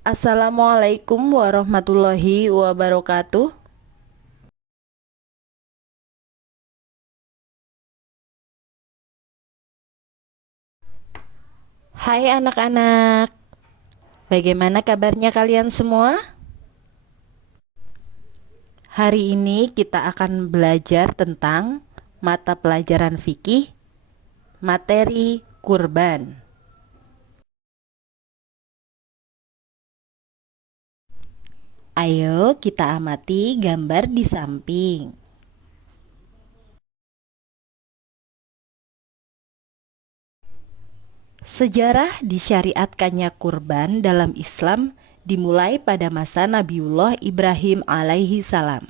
Assalamualaikum warahmatullahi wabarakatuh. Hai anak-anak, bagaimana kabarnya kalian semua? Hari ini kita akan belajar tentang mata pelajaran fikih, materi kurban. Ayo kita amati gambar di samping. Sejarah disyariatkannya kurban dalam Islam dimulai pada masa Nabiullah Ibrahim alaihi salam.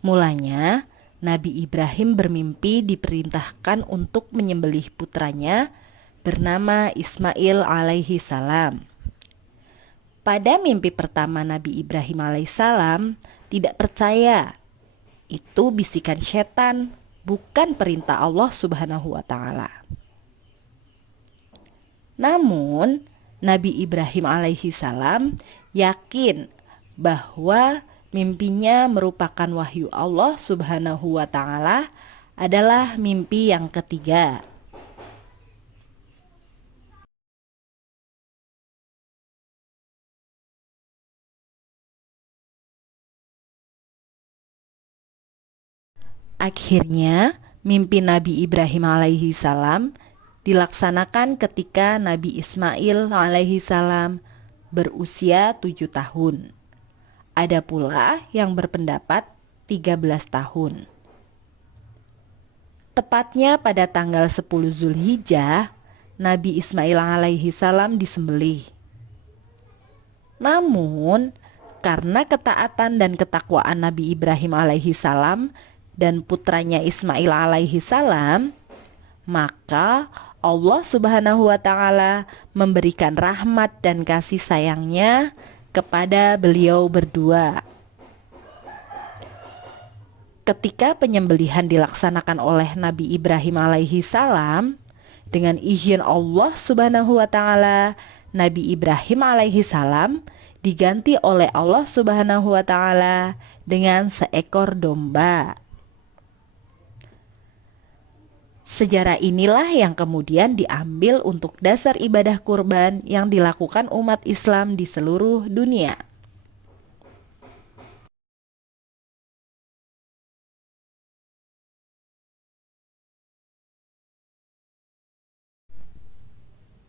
Mulanya, Nabi Ibrahim bermimpi diperintahkan untuk menyembelih putranya bernama Ismail alaihi salam. Pada mimpi pertama Nabi Ibrahim alaihissalam tidak percaya. Itu bisikan setan, bukan perintah Allah Subhanahu wa taala. Namun, Nabi Ibrahim alaihissalam yakin bahwa mimpinya merupakan wahyu Allah Subhanahu wa taala adalah mimpi yang ketiga. Akhirnya, mimpi Nabi Ibrahim alaihi salam dilaksanakan ketika Nabi Ismail alaihi salam berusia 7 tahun. Ada pula yang berpendapat 13 tahun. Tepatnya pada tanggal 10 Zulhijjah, Nabi Ismail alaihi salam disembelih. Namun, karena ketaatan dan ketakwaan Nabi Ibrahim alaihi salam dan putranya Ismail alaihi salam, maka Allah Subhanahu wa taala memberikan rahmat dan kasih sayangnya kepada beliau berdua. Ketika penyembelihan dilaksanakan oleh Nabi Ibrahim alaihi salam, dengan izin Allah Subhanahu wa taala, Nabi Ibrahim alaihi salam diganti oleh Allah Subhanahu wa taala dengan seekor domba. Sejarah inilah yang kemudian diambil untuk dasar ibadah kurban yang dilakukan umat Islam di seluruh dunia.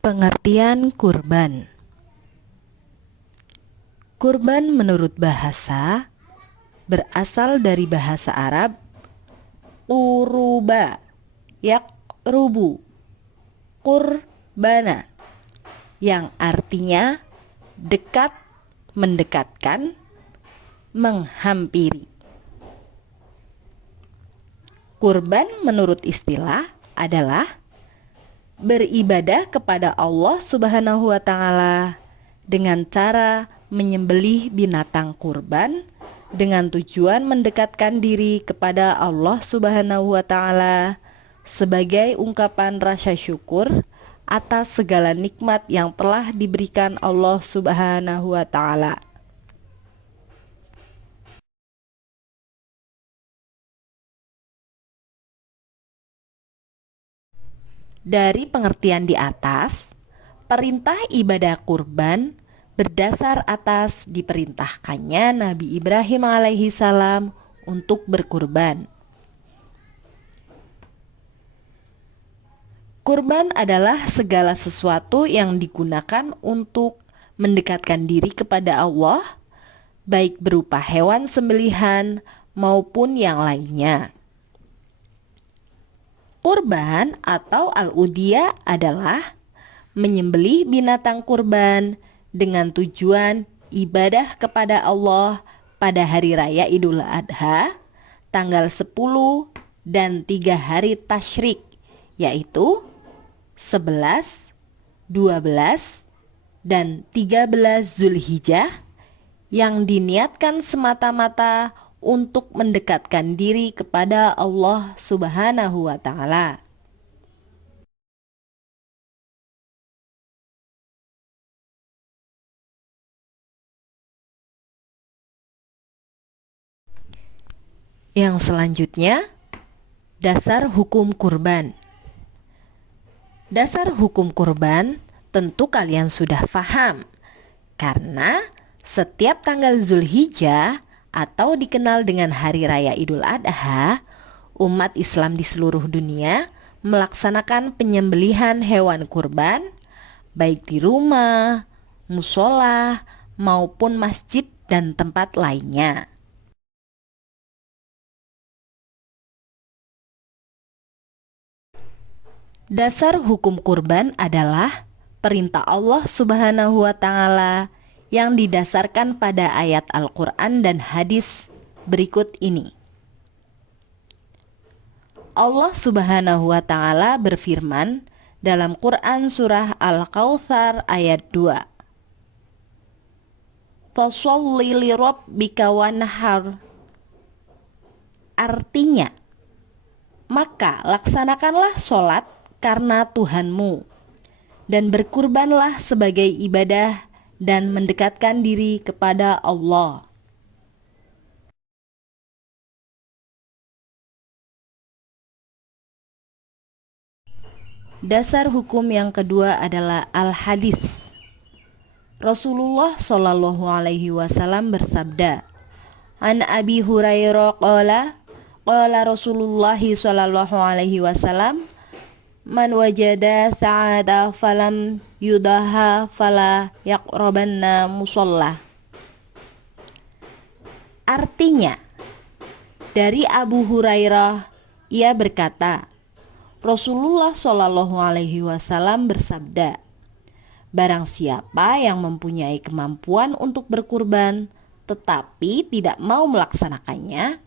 Pengertian kurban. Kurban menurut bahasa berasal dari bahasa Arab uruba, yakrubu, kurbana, yang artinya dekat, mendekatkan, menghampiri. Kurban menurut istilah adalah beribadah kepada Allah Subhanahu wa taala dengan cara menyembelih binatang kurban dengan tujuan mendekatkan diri kepada Allah Subhanahu wa taala sebagai ungkapan rasa syukur atas segala nikmat yang telah diberikan Allah Subhanahu wa taala. Dari pengertian di atas, perintah ibadah kurban berdasar atas diperintahkannya Nabi Ibrahim alaihi salam untuk berkurban. Kurban adalah segala sesuatu yang digunakan untuk mendekatkan diri kepada Allah, baik berupa hewan sembelihan maupun yang lainnya. Kurban atau al-udhiyah adalah menyembelih binatang kurban dengan tujuan ibadah kepada Allah pada hari raya Idul Adha tanggal 10 dan 3 hari tasyrik, yaitu 11, 12, dan 13 Zulhijjah, yang diniatkan semata-mata untuk mendekatkan diri kepada Allah Subhanahu wa taala. Yang selanjutnya, dasar hukum kurban. Dasar hukum kurban tentu kalian sudah paham, karena setiap tanggal Zulhijjah atau dikenal dengan Hari Raya Idul Adha, umat Islam di seluruh dunia melaksanakan penyembelihan hewan kurban baik di rumah, musola, maupun masjid dan tempat lainnya. Dasar hukum kurban adalah perintah Allah Subhanahu wa Ta'ala yang didasarkan pada ayat Al-Quran dan hadis berikut ini. Allah Subhanahu wa Ta'ala berfirman dalam Quran surah Al-Kautsar ayat 2. Fasholli lirabbika wanhar. Artinya, maka laksanakanlah sholat karena Tuhanmu, dan berkurbanlah sebagai ibadah dan mendekatkan diri kepada Allah. Dasar hukum yang kedua adalah al-hadis. Rasulullah Shallallahu Alaihi Wasallam bersabda, An Abi Hurairah qala Rasulullah Shallallahu Alaihi Wasallam, Man wajada sa'ada falam yudaha fala yaqrabanna musalla. Artinya, dari Abu Hurairah, ia berkata, Rasulullah Shallallahu Alaihi Wasallam bersabda, barang siapa yang mempunyai kemampuan untuk berkurban tetapi tidak mau melaksanakannya,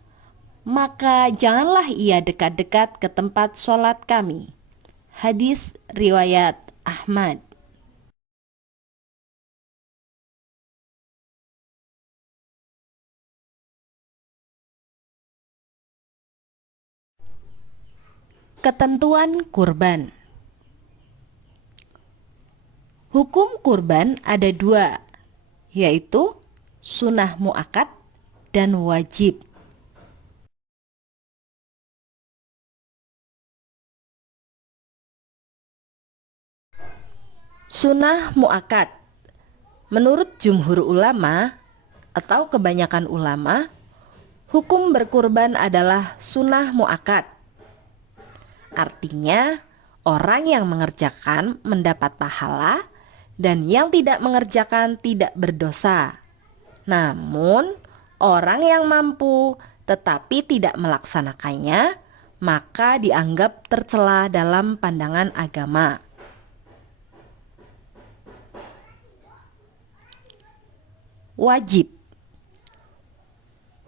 maka janganlah ia dekat-dekat ke tempat sholat kami. Hadis riwayat Ahmad. Ketentuan kurban. Hukum kurban ada dua, yaitu sunnah muakkad dan wajib. Sunnah muakkad, menurut jumhur ulama atau kebanyakan ulama, hukum berkurban adalah sunnah muakkad. Artinya, orang yang mengerjakan mendapat pahala dan yang tidak mengerjakan tidak berdosa. Namun, orang yang mampu tetapi tidak melaksanakannya, maka dianggap tercela dalam pandangan agama. Wajib.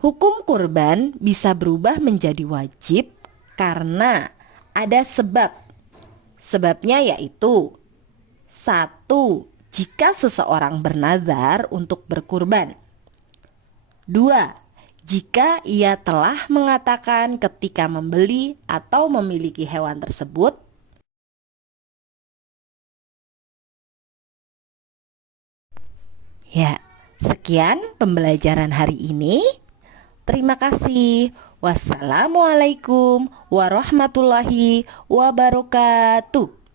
Hukum kurban bisa berubah menjadi wajib karena ada sebab. Sebabnya yaitu 1. Jika seseorang bernazar untuk berkurban. 2. Jika ia telah mengatakan ketika membeli atau memiliki hewan tersebut. Ya, sekian pembelajaran hari ini. Terima kasih. Wassalamualaikum warahmatullahi wabarakatuh.